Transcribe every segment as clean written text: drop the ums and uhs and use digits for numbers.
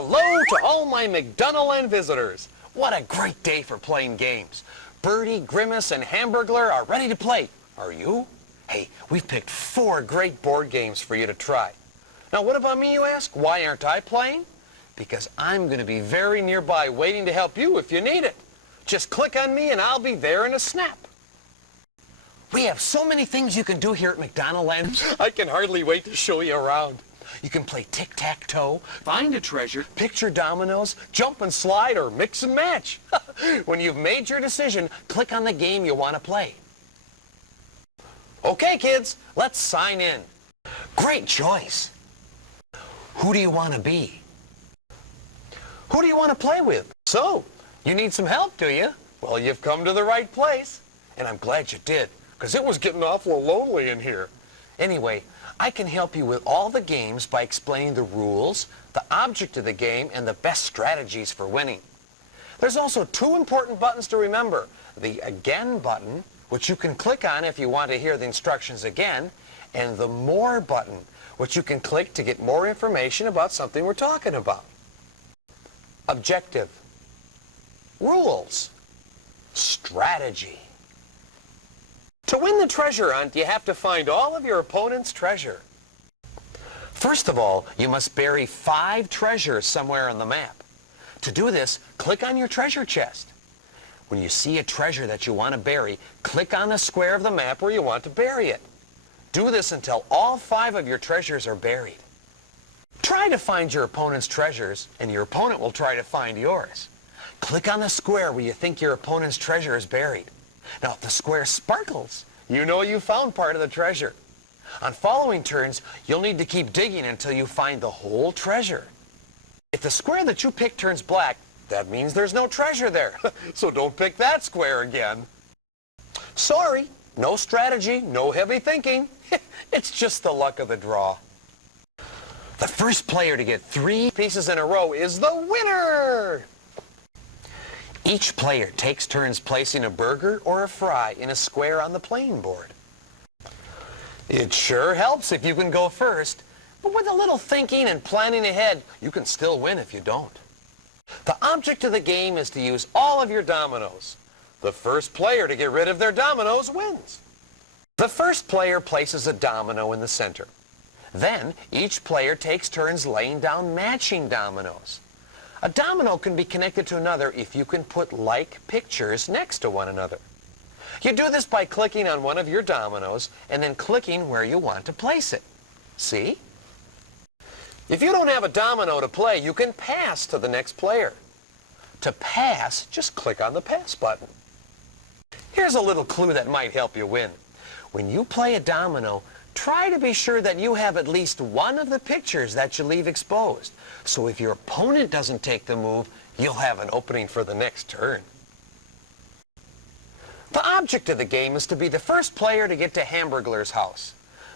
Hello to all my McDonaldland visitors. What a great day for playing games. Birdie, Grimace, and Hamburglar are ready to play. Are you? Hey, we've picked 4 great board games for you to try. Now, what about me, you ask? Why aren't I playing? Because I'm going to be very nearby waiting to help you if you need it. Just click on me and I'll be there in a snap. We have so many things you can do here at McDonaldland. I can hardly wait to show you around. You can play tic-tac-toe, find a treasure, picture dominoes, jump and slide, or mix and match. When you've made your decision, click on the game you want to play. Okay, kids, let's sign in. Great choice. Who do you want to be? Who do you want to play with? So, you need some help, do you? Well, you've come to the right place. And I'm glad you did, because it was getting awful lonely in here. Anyway, I can help you with all the games by explaining the rules, the object of the game, and the best strategies for winning. There's also 2 important buttons to remember. The Again button, which you can click on if you want to hear the instructions again, and the More button, which you can click to get more information about something we're talking about. Objective, rules, strategy. To win the treasure hunt, you have to find all of your opponent's treasure. First of all, you must bury 5 treasures somewhere on the map. To do this, click on your treasure chest. When you see a treasure that you want to bury, click on the square of the map where you want to bury it. Do this until all 5 of your treasures are buried. Try to find your opponent's treasures, and your opponent will try to find yours. Click on the square where you think your opponent's treasure is buried. Now, if the square sparkles, you know you found part of the treasure. On following turns, you'll need to keep digging until you find the whole treasure. If the square that you pick turns black, that means there's no treasure there. So don't pick that square again. Sorry, no strategy, no heavy thinking. It's just the luck of the draw. The first player to get 3 pieces in a row is the winner! Each player takes turns placing a burger or a fry in a square on the playing board. It sure helps if you can go first, but with a little thinking and planning ahead, you can still win if you don't. The object of the game is to use all of your dominoes. The first player to get rid of their dominoes wins. The first player places a domino in the center. Then, each player takes turns laying down matching dominoes. A domino can be connected to another if you can put like pictures next to one another. You do this by clicking on one of your dominoes and then clicking where you want to place it. See? If you don't have a domino to play, you can pass to the next player. To pass, just click on the pass button. Here's a little clue that might help you win. When you play a domino, try to be sure that you have at least one of the pictures that you leave exposed. So if your opponent doesn't take the move, you'll have an opening for the next turn. The object of the game is to be the first player to get to Hamburglar's house.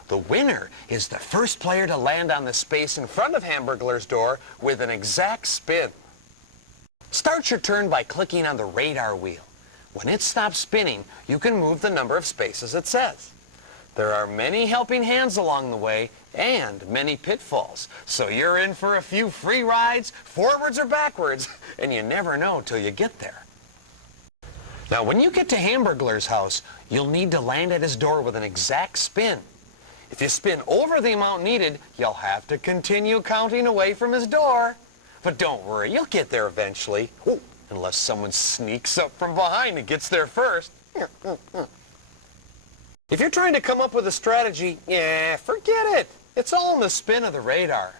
The winner is the first player to land on the space in front of Hamburglar's door with an exact spin. Start your turn by clicking on the radar wheel. When it stops spinning, you can move the number of spaces it says. There are many helping hands along the way and many pitfalls, so you're in for a few free rides, forwards or backwards, and you never know till you get there. Now, when you get to Hamburglar's house, you'll need to land at his door with an exact spin. If you spin over the amount needed, you'll have to continue counting away from his door. But don't worry, you'll get there eventually. Ooh, unless someone sneaks up from behind and gets there first. If you're trying to come up with a strategy, yeah, forget it. It's all in the spin of the radar.